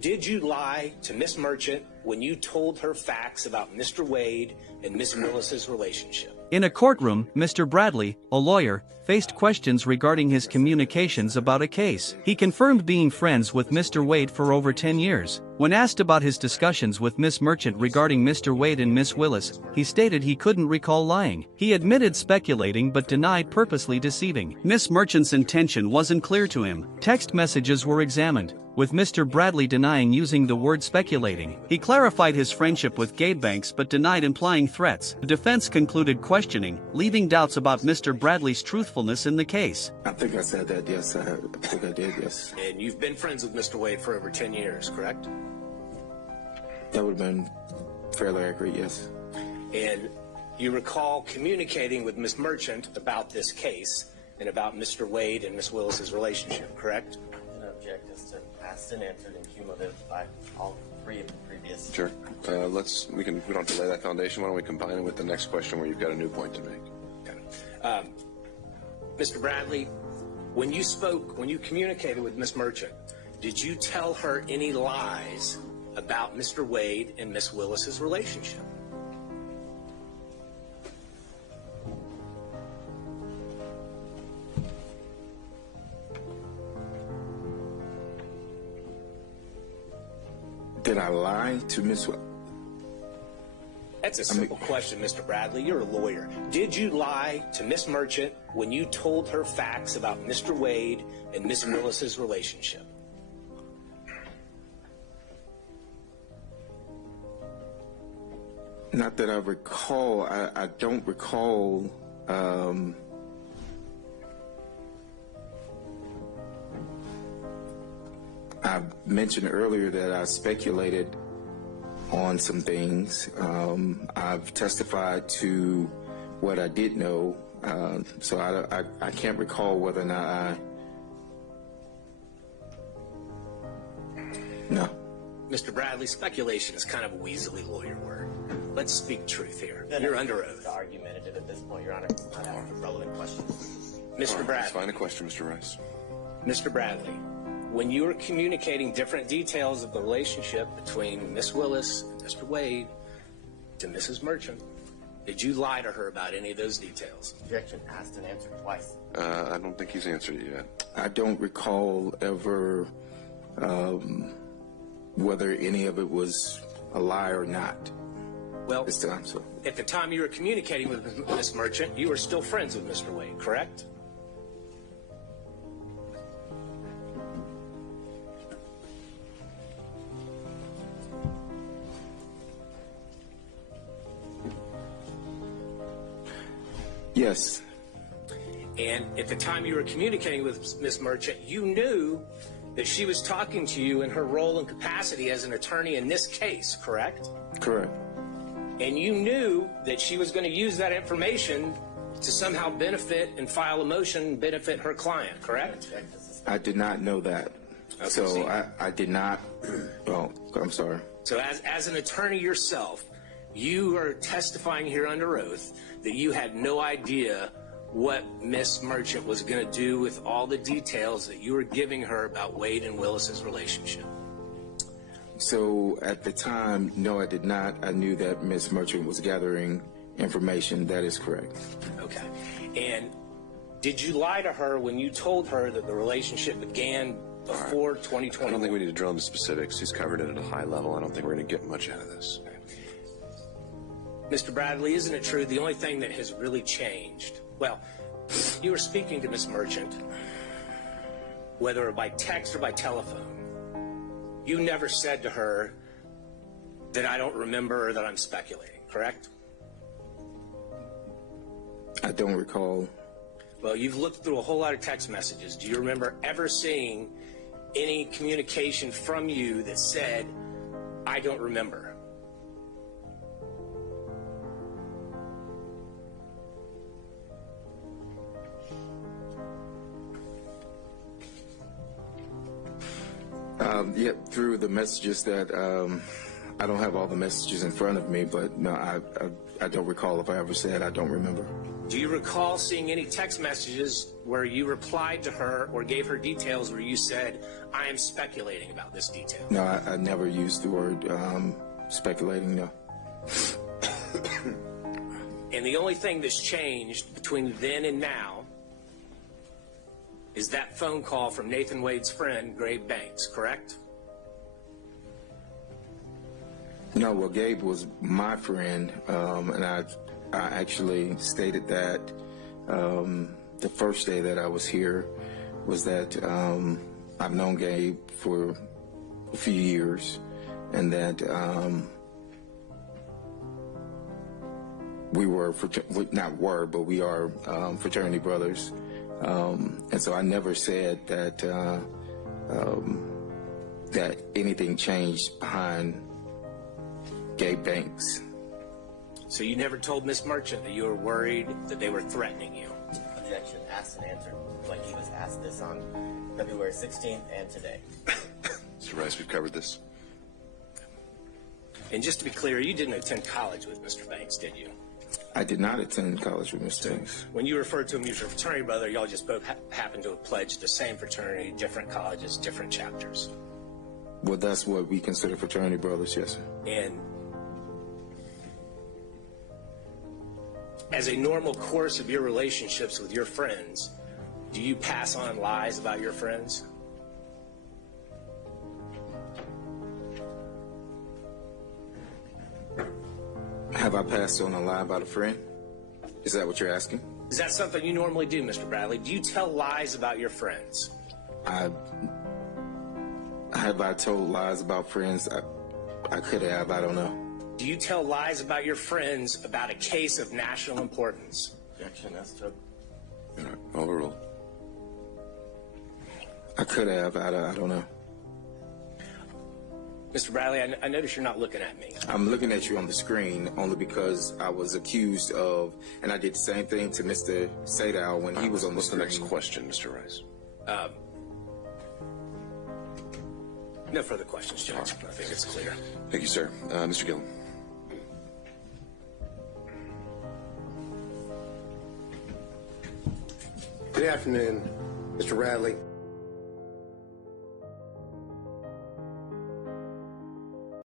Did you lie to Miss Merchant when you told her facts about Mr. Wade and Miss Willis's relationship? In a courtroom, Mr. Bradley, a lawyer, faced questions regarding his communications about a case. He confirmed being friends with Mr. Wade for over 10 years. When asked about his discussions with Miss Merchant regarding Mr. Wade and Miss Willis, he stated he couldn't recall lying. He admitted speculating but denied purposely deceiving. Miss Merchant's intention wasn't clear to him. Text messages were examined, with Mr. Bradley denying using the word speculating. He clarified his friendship with Banks but denied implying threats. The defense concluded questioning, leaving doubts about Mr. Bradley's truthfulness in the case. I think I said that, yes. I think I did, yes. And you've been friends with Mr. Wade for over 10 years, correct? That would have been fairly accurate, yes. And you recall communicating with Miss Merchant about this case and about Mr. Wade and Miss Willis's relationship, correct? An object is to asked and answered and cumulative by all three of the previous. Sure. We don't have to lay that foundation. Why don't we combine it with the next question where you've got a new point to make? Okay. Mr. Bradley, when you communicated with Miss Merchant, did you tell her any lies about Mr. Wade and Miss Willis's relationship? Did I lie to Miss? That's a simple question, Mr. Bradley. You're a lawyer. Did you lie to Miss Merchant when you told her facts about Mr. Wade and Miss Willis's relationship? Not that I recall. I don't recall. I mentioned earlier that I speculated on some things. I've testified to what I did know, so I can't recall whether or not No. Mr. Bradley, speculation is kind of a weaselly lawyer word. Let's speak truth here. You're under oath. Argumentative at this point, Your Honor. I have a relevant question. Mr. Bradley. Let's find a question, Mr. Rice. Mr. Bradley, when you were communicating different details of the relationship between Miss Willis and Mr. Wade to Mrs. Merchant, did you lie to her about any of those details? Objection asked and answered twice. I don't think he's answered it yet. I don't recall ever whether any of it was a lie or not. Well, this time, so. At the time you were communicating with Miss Merchant, you were still friends with Mr. Wade, correct? Yes. And at the time you were communicating with Miss Merchant, you knew that she was talking to you in her role and capacity as an attorney in this case, correct? Correct. And you knew that she was going to use that information to somehow benefit and file a motion and benefit her client, correct? I did not know that. Okay, so I did not. Well, I'm sorry. So as an attorney yourself, you are testifying here under oath that you had no idea what Miss Merchant was going to do with all the details that you were giving her about Wade and Willis's relationship. So at the time, no, I did not. I knew that Miss Merchant was gathering information. That is correct. Okay. And did you lie to her when you told her that the relationship began before 2020? I don't think we need to drill into specifics. He's covered it at a high level. I don't think we're going to get much out of this. Mr. Bradley, isn't it true the only thing that has really changed? Well, you were speaking to Miss Merchant, whether by text or by telephone. You never said to her that I don't remember or that I'm speculating, correct? I don't recall. Well, you've looked through a whole lot of text messages. Do you remember ever seeing any communication from you that said, I don't remember? Yep, through the messages that I don't have all the messages in front of me, but no, I don't recall if I ever said I don't remember. Do you recall seeing any text messages where you replied to her or gave her details where you said, I am speculating about this detail? No, I never used the word speculating, no. And the only thing that's changed between then and now is that phone call from Nathan Wade's friend, Gabe Banks, correct? No, well, Gabe was my friend, and I actually stated that the first day that I was here was that I've known Gabe for a few years, and that we were, but we are fraternity brothers. And so I never said that that anything changed behind Gabe Banks. So you never told Miss Merchant that you were worried that they were threatening you? Objection, asked and answered. Like he was asked this on February 16th and today. Mr. Rice, we've covered this. And just to be clear, you didn't attend college with Mr. Banks, did you? I did not attend college with Mr. Banks. When you referred to him as your fraternity brother, y'all just both happened to have pledged the same fraternity, different colleges, different chapters. Well, that's what we consider fraternity brothers, yes, sir. And as a normal course of your relationships with your friends, do you pass on lies about your friends? Have I passed on a lie about a friend? Is that what you're asking? Is that something you normally do, Mr. Bradley? Do you tell lies about your friends? Have I told lies about friends? I could have, I don't know. Do you tell lies about your friends about a case of national importance? Objection, as to Overruled. I could have, I don't know. Mr. Bradley, I notice you're not looking at me. I'm looking at you on the screen only because I was accused of, and I did the same thing to Mr. Sadow when he was on the What's screen. the next question, Mr. Rice? No further questions, Judge. I think it's clear. Thank you, sir. Mr. Gillum. Good afternoon, Mr. Bradley.